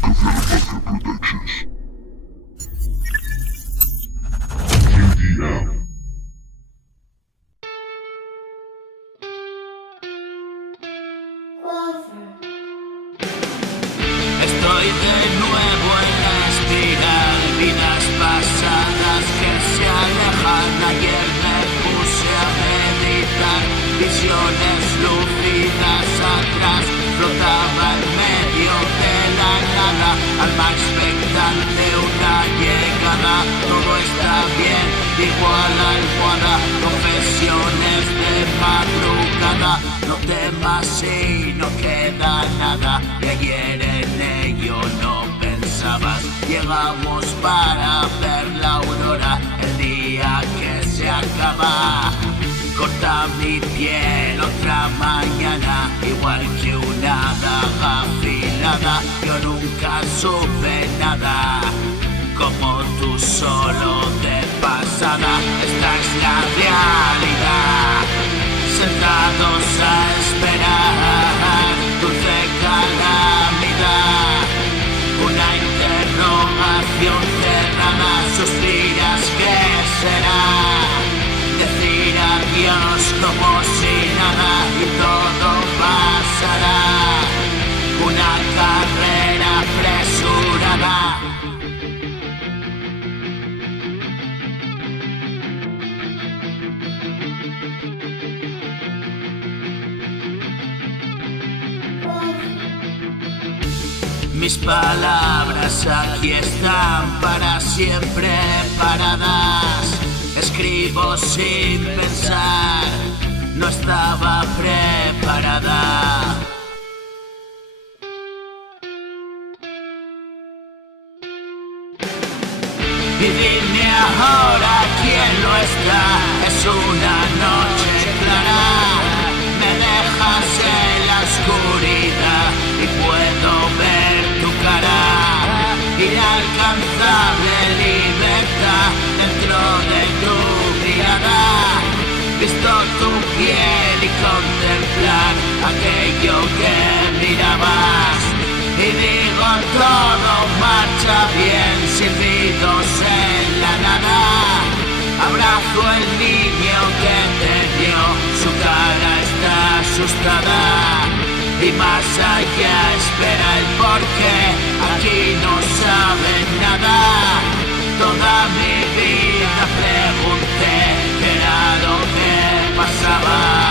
KDM. Estoy de nuevo en la espiral, vidas pasadas que se alejan. Ayer me puse a meditar, visiones lúcidas atrás. Flotaba en medio de la nada, alma expectante una llegada. Todo está bien, digo a la almohada, confesiones de madrugada. No temas si no queda nada, y ayer en ello no pensabas. Llegamos para ver la aurora, el día que se acaba. Corta mi piel otra mañana, igual que una daga afilada. Yo nunca supe nada, como tú solo de pasada. Esta es la realidad, sentados a esperar dulce calamidad. Una interrogación cerrada, suspiras, ¿qué será? Decir adiós como si nada y todo pasará. Una carrera apresurada. Mis palabras aquí están para siempre paradas. Escribo sin pensar, no estaba preparada. Y dime ahora quién lo está, es una noche clara. Me dejas en la oscuridad y puedo ver tu cara. Inalcanzable libertad dentro de tu mirada. Visto tu piel y contemplar aquello que mirabas. Y digo todo marcha bien, silbidos en la nada. Abrazo el niño que te dio, su cara está asustada. Y más allá espera el porqué, aquí no saben nada. Toda mi vida pregunté qué era lo que pasaba.